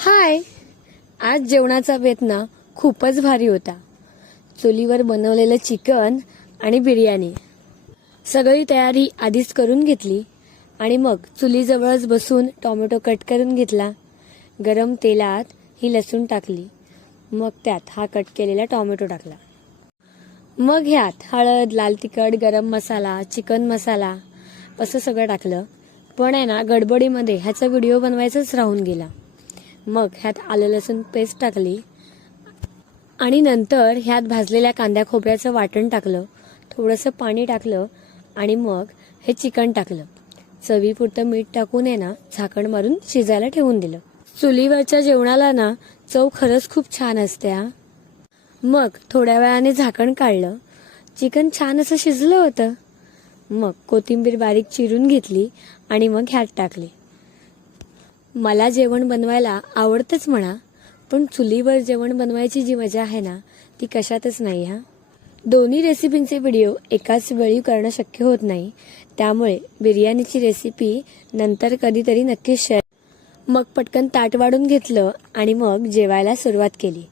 हाय, आज जेवणाचा बेत ना खूपच भारी होता. चुलीवर बनवलेलं चिकन आणि बिर्याणी. सगळी तयारी आधीच करून घेतली आणि मग चुलीजवळच बसून टोमॅटो कट करून घेतला. गरम तेलात ही लसूण टाकली. मग त्यात हा कट केलेला टोमॅटो टाकला. मग ह्यात हळद, लाल तिखट, गरम मसाला, चिकन मसाला असं सगळं टाकलं. पण आहे ना, गडबडीमध्ये ह्याचा व्हिडिओ बनवायचाच राहून गेला. मग ह्यात आलं लसूण पेस्ट टाकली आणि नंतर ह्यात भाजलेल्या कांद्या खोबऱ्याचं वाटण टाकलं. थोडंसं पाणी टाकलं आणि मग हे चिकन टाकलं. चवीपुरतं मीठ टाकून आहे ना, झाकण मारून शिजायला ठेवून दिलं. चुलीवरच्या जेवणाला ना चव खरंच खूप छान असते हा. मग थोड्या वेळाने झाकण काढलं. चिकन छान असं शिजलं होतं. मग कोथिंबीर बारीक चिरून घेतली आणि मग ह्यात टाकली. मला जेवण बनवायला आवडतंच म्हणा, पण चुलीवर जेवण बनवायची जी मजा आहे ना ती कशातच नाही हा. दोन्ही रेसिपींचे व्हिडिओ एकाच वेळी करणं शक्य होत नाही, त्यामुळे बिर्याणीची रेसिपी नंतर कधीतरी नक्कीच शेअर. मग पटकन ताट वाढून घेतलं आणि मग जेवायला सुरुवात केली.